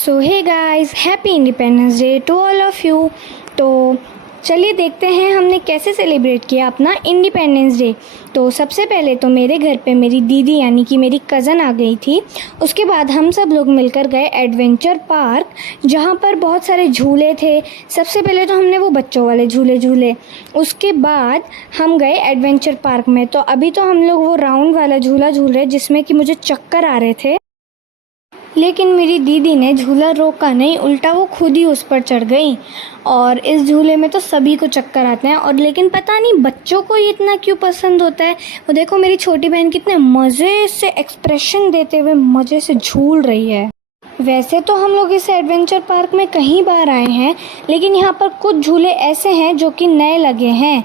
So hey guys, happy independence day to all of you. तो चलिए देखते हैं हमने कैसे सेलिब्रेट किया अपना इंडिपेंडेंस डे। तो सबसे पहले तो मेरे घर पे मेरी दीदी यानी कि मेरी कज़न आ गई थी। उसके बाद हम सब लोग मिलकर गए एडवेंचर पार्क, जहाँ पर बहुत सारे झूले थे। सबसे पहले तो हमने वो बच्चों वाले झूले झूले, उसके बाद हम गए एडवेंचर पार्क में। तो अभी तो हम लोग वो राउंड वाला झूला झूल रहे जिसमें कि मुझे चक्कर आ रहे थे, लेकिन मेरी दीदी ने झूला रोका नहीं, उल्टा वो खुद ही उस पर चढ़ गई। और इस झूले में तो सभी को चक्कर आते हैं, और लेकिन पता नहीं बच्चों को ये इतना क्यों पसंद होता है। वो देखो मेरी छोटी बहन कितने मज़े से एक्सप्रेशन देते हुए मज़े से झूल रही है। वैसे तो हम लोग इस एडवेंचर पार्क में कई बार आए हैं, लेकिन यहाँ पर कुछ झूले ऐसे हैं जो कि नए लगे हैं।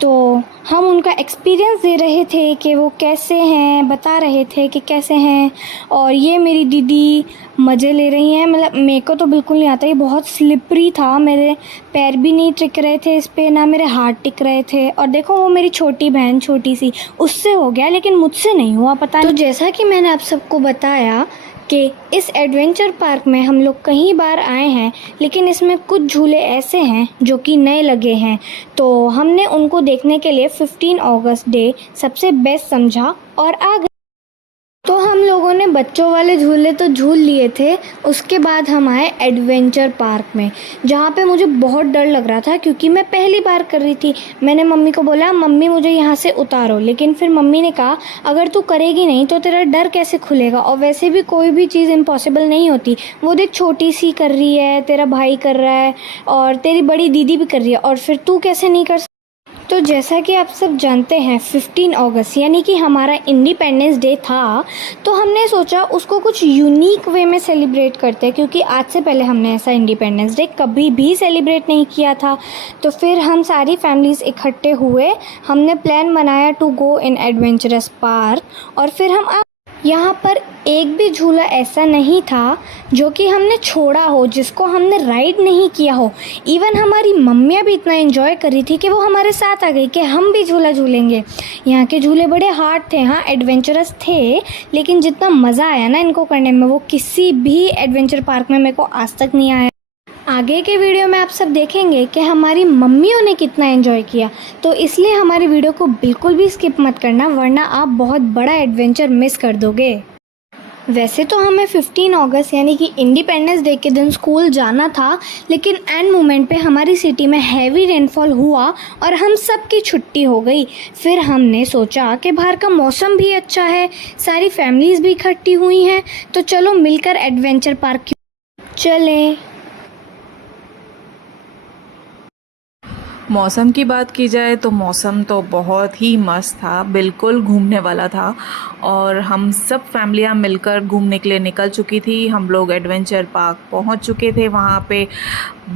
तो हम उनका एक्सपीरियंस दे रहे थे कि वो कैसे हैं, बता रहे थे कि कैसे हैं। और ये मेरी दीदी मज़े ले रही हैं। मतलब मेरे को तो बिल्कुल नहीं आता, ये बहुत स्लिपरी था, मेरे पैर भी नहीं टिक रहे थे इस पर, ना मेरे हाथ टिक रहे थे। और देखो वो मेरी छोटी बहन छोटी सी, उससे हो गया लेकिन मुझसे नहीं हुआ, पता नहीं। तो जैसा कि मैंने आप सबको बताया कि इस एडवेंचर पार्क में हम लोग कई बार आए हैं, लेकिन इसमें कुछ झूले ऐसे हैं जो कि नए लगे हैं। तो हमने उनको देखने के लिए 15 अगस्त डे सबसे बेस्ट समझा और आ गए। तो हम लोगों ने बच्चों वाले झूले तो झूल लिए थे। उसके बाद हम आए एडवेंचर पार्क में, जहाँ पे मुझे बहुत डर लग रहा था क्योंकि मैं पहली बार कर रही थी। मैंने मम्मी को बोला मम्मी मुझे यहाँ से उतारो, लेकिन फिर मम्मी ने कहा अगर तू करेगी नहीं तो तेरा डर कैसे खुलेगा, और वैसे भी कोई भी चीज़ इम्पॉसिबल नहीं होती। वो देख छोटी सी कर रही है, तेरा भाई कर रहा है और तेरी बड़ी दीदी भी कर रही है, और फिर तू कैसे नहीं कर। तो जैसा कि आप सब जानते हैं 15 अगस्त यानी कि हमारा इंडिपेंडेंस डे था, तो हमने सोचा उसको कुछ यूनिक वे में सेलिब्रेट करते हैं, क्योंकि आज से पहले हमने ऐसा इंडिपेंडेंस डे कभी भी सेलिब्रेट नहीं किया था। तो फिर हम सारी फैमिलीज़ इकट्ठे हुए, हमने प्लान बनाया to go in adventurous park. और फिर हम यहाँ पर एक भी झूला ऐसा नहीं था जो कि हमने छोड़ा हो, जिसको हमने राइड नहीं किया हो। इवन हमारी मम्मियाँ भी इतना एंजॉय कर रही थी कि वो हमारे साथ आ गई कि हम भी झूला झूलेंगे। यहाँ के झूले बड़े हार्ड थे, हाँ एडवेंचरस थे, लेकिन जितना मज़ा आया ना इनको करने में वो किसी भी एडवेंचर पार्क में मेरे को आज तक नहीं आया। आगे के वीडियो में आप सब देखेंगे कि हमारी मम्मियों ने कितना एंजॉय किया। तो इसलिए हमारी वीडियो को बिल्कुल भी स्किप मत करना, वरना आप बहुत बड़ा एडवेंचर मिस कर दोगे। वैसे तो हमें 15 अगस्त यानी कि इंडिपेंडेंस डे के दिन स्कूल जाना था, लेकिन एंड मोमेंट पे हमारी सिटी में हैवी रेनफॉल हुआ और हम सब की छुट्टी हो गई। फिर हमने सोचा कि बाहर का मौसम भी अच्छा है, सारी फैमिलीज़ भी इकट्ठी हुई हैं, तो चलो मिलकर एडवेंचर पार्क चलें। मौसम की बात की जाए तो मौसम तो बहुत ही मस्त था, बिल्कुल घूमने वाला था। और हम सब फैमिलियां मिलकर घूमने के लिए निकल चुकी थी। हम लोग एडवेंचर पार्क पहुंच चुके थे। वहां पे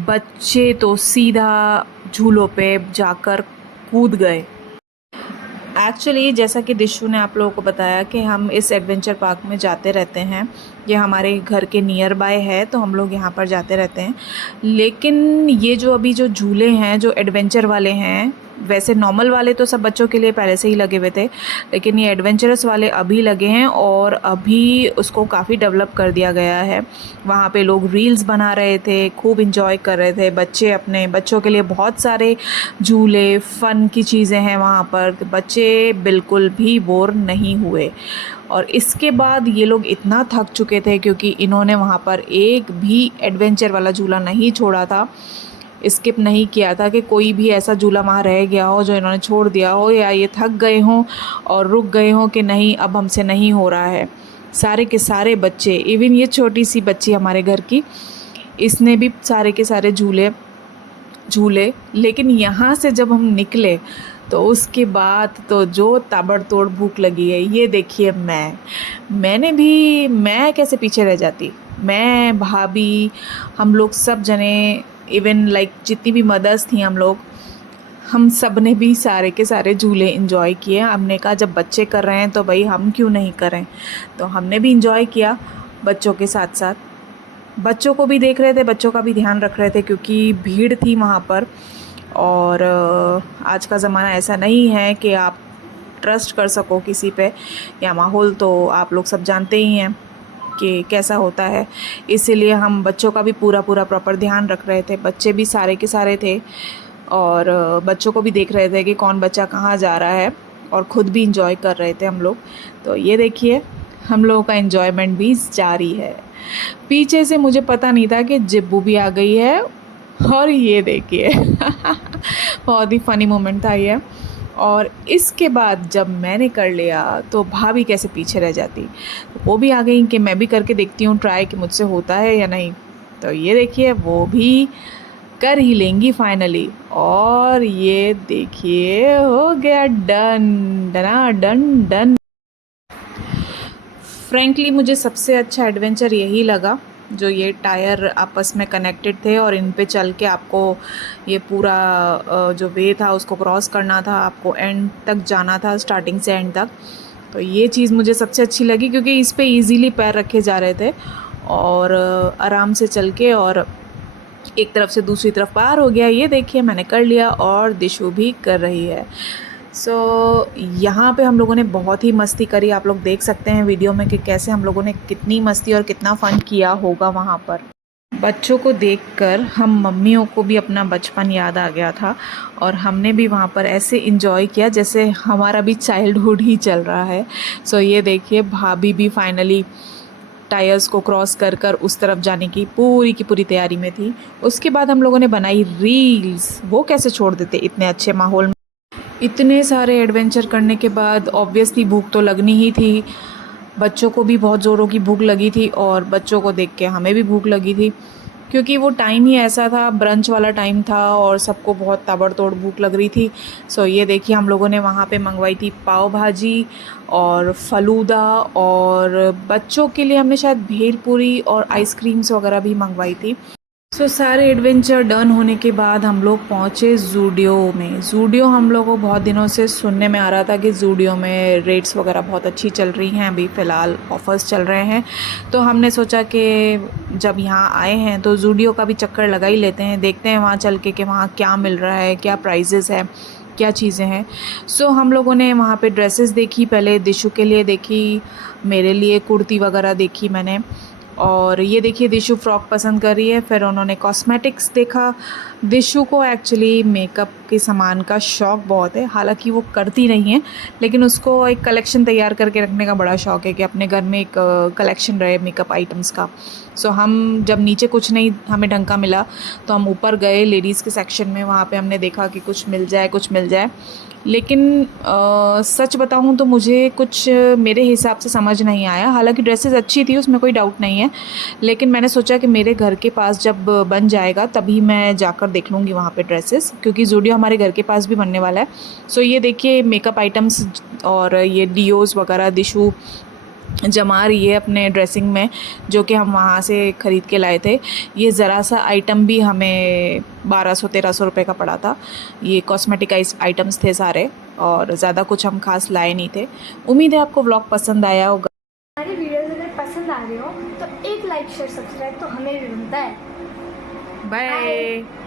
बच्चे तो सीधा झूलों पे जाकर कूद गए। एक्चुअली जैसा कि दिशु ने आप लोगों को बताया कि हम इस एडवेंचर पार्क में जाते रहते हैं, ये हमारे घर के नियर बाय है, तो हम लोग यहाँ पर जाते रहते हैं। लेकिन ये जो अभी जो झूले हैं जो एडवेंचर वाले हैं, वैसे नॉर्मल वाले तो सब बच्चों के लिए पहले से ही लगे हुए थे, लेकिन ये एडवेंचरस वाले अभी लगे हैं और अभी उसको काफ़ी डेवलप कर दिया गया है। वहाँ पे लोग रील्स बना रहे थे, खूब इंजॉय कर रहे थे बच्चे। अपने बच्चों के लिए बहुत सारे झूले फ़न की चीज़ें हैं वहाँ पर, बच्चे बिल्कुल भी बोर नहीं हुए। और इसके बाद ये लोग इतना थक चुके थे क्योंकि इन्होंने वहाँ पर एक भी एडवेंचर वाला झूला नहीं छोड़ा था, स्किप नहीं किया था कि कोई भी ऐसा झूला वहाँ रह गया हो जो इन्होंने छोड़ दिया हो, या ये थक गए हों और रुक गए हों कि नहीं अब हमसे नहीं हो रहा है। सारे के सारे बच्चे, इवन ये छोटी सी बच्ची हमारे घर की, इसने भी सारे के सारे झूले। लेकिन यहाँ से जब हम निकले तो उसके बाद तो जो ताबड़तोड़ भूख लगी है, ये देखिए मैं कैसे पीछे रह जाती। मैं, भाभी, हम लोग सब जने, इवन लाइक जितनी भी मदर्स थी हम सब ने भी सारे के सारे झूले इंजॉय किए। हमने कहा जब बच्चे कर रहे हैं तो भाई हम क्यों नहीं करें, तो हमने भी इंजॉय किया बच्चों के साथ साथ। बच्चों को भी देख रहे थे, बच्चों का भी ध्यान रख रहे थे क्योंकि भीड़ थी वहाँ पर। और आज का ज़माना ऐसा नहीं है कि आप ट्रस्ट कर सको किसी पे, या माहौल तो आप लोग सब जानते ही हैं। कि कैसा होता है, इसीलिए हम बच्चों का भी पूरा प्रॉपर ध्यान रख रहे थे। बच्चे भी सारे के सारे थे और बच्चों को भी देख रहे थे कि कौन बच्चा कहाँ जा रहा है, और ख़ुद भी इंजॉय कर रहे थे हम लोग। तो ये देखिए हम लोगों का एन्जॉयमेंट भी जारी है। पीछे से मुझे पता नहीं था कि जिब्बू भी आ गई है, और ये देखिए बहुत ही फ़नी मोमेंट था ये। और इसके बाद जब मैंने कर लिया तो भाभी कैसे पीछे रह जाती, तो वो भी आ गई कि मैं भी करके देखती हूँ ट्राई कि मुझसे होता है या नहीं। तो ये देखिए वो भी कर ही लेंगी फाइनली, और ये देखिए हो गया डन डना डन डन। फ्रैंकली मुझे सबसे अच्छा एडवेंचर यही लगा, जो ये टायर आपस में कनेक्टेड थे और इन पे चल के आपको ये पूरा जो वे था उसको क्रॉस करना था, आपको एंड तक जाना था, स्टार्टिंग से एंड तक। तो ये चीज़ मुझे सबसे अच्छी लगी, क्योंकि इस पे इजीली पैर रखे जा रहे थे और आराम से चल के और एक तरफ से दूसरी तरफ पार हो गया। ये देखिए मैंने कर लिया और दिशु भी कर रही है। यहाँ पे हम लोगों ने बहुत ही मस्ती करी। आप लोग देख सकते हैं वीडियो में कि कैसे हम लोगों ने कितनी मस्ती और कितना फ़न किया होगा वहाँ पर। बच्चों को देखकर हम मम्मियों को भी अपना बचपन याद आ गया था, और हमने भी वहाँ पर ऐसे इंजॉय किया जैसे हमारा भी चाइल्डहुड ही चल रहा है। ये देखिए भाभी भी फाइनली टायर्स को क्रॉस कर कर उस तरफ जाने की पूरी तैयारी में थी। उसके बाद हम लोगों ने बनाई रील्स। वो कैसे छोड़ देते इतने अच्छे माहौल में। इतने सारे एडवेंचर करने के बाद ऑब्वियसली भूख तो लगनी ही थी। बच्चों को भी बहुत ज़ोरों की भूख लगी थी और बच्चों को देख के हमें भी भूख लगी थी, क्योंकि वो टाइम ही ऐसा था, ब्रंच वाला टाइम था और सबको बहुत ताबड़तोड़ भूख लग रही थी। ये देखिए हम लोगों ने वहाँ पे मंगवाई थी पाव भाजी और फ़लूदा, और बच्चों के लिए हमने शायद भेलपूरी और आइसक्रीम्स वगैरह भी मंगवाई थी। सारे एडवेंचर डन होने के बाद हम लोग पहुँचे ज़ूडियो में। ज़ूडियो हम लोगों को बहुत दिनों से सुनने में आ रहा था कि ज़ूडियो में रेट्स वगैरह बहुत अच्छी चल रही हैं, अभी फ़िलहाल ऑफ़र्स चल रहे हैं। तो हमने सोचा कि जब यहाँ आए हैं तो ज़ूडियो का भी चक्कर लगा ही लेते हैं, देखते हैं वहाँ चल के कि वहाँ क्या मिल रहा है, क्या प्राइजेस है, क्या चीज़ें हैं। हम लोगों ने वहाँ पे ड्रेसेस देखी, पहले दिशु के लिए देखी, मेरे लिए कुर्ती वगैरह देखी मैंने, और ये देखिए दिशु फ्रॉक पसंद कर रही है। फिर उन्होंने कॉस्मेटिक्स देखा। दिशु को एक्चुअली मेकअप के सामान का शौक़ बहुत है, हालांकि वो करती नहीं है, लेकिन उसको एक कलेक्शन तैयार करके रखने का बड़ा शौक़ है कि अपने घर में एक कलेक्शन रहे मेकअप आइटम्स का। हम जब नीचे कुछ नहीं हमें ढंग का मिला तो हम ऊपर गए लेडीज़ के सेक्शन में, वहाँ पे हमने देखा कि कुछ मिल जाए। लेकिन सच बताऊँ तो मुझे कुछ मेरे हिसाब से समझ नहीं आया। हालांकि ड्रेसेस अच्छी थी, उसमें कोई डाउट नहीं है, लेकिन मैंने सोचा कि मेरे घर के पास जब बन जाएगा तभी मैं जाकर देख लूँगी वहाँ पे ड्रेसेस, क्योंकि ज़ूडियो हमारे घर के पास भी बनने वाला है। ये देखिए मेकअप आइटम्स और ये डियोज़ वगैरह दिशु जमा रही है अपने ड्रेसिंग में, जो कि हम वहाँ से ख़रीद के लाए थे। ये ज़रा सा आइटम भी हमें 1200-1300 रुपये का पड़ा था। ये कॉस्मेटिक आइटम्स थे सारे, और ज़्यादा कुछ हम खास लाए नहीं थे। उम्मीद है आपको व्लॉग पसंद आया होगा। हमारी वीडियोज़ अगर पसंद आ रही हो तो एक लाइक शेयर सब्सक्राइब तो हमें भी बनता है। बाय।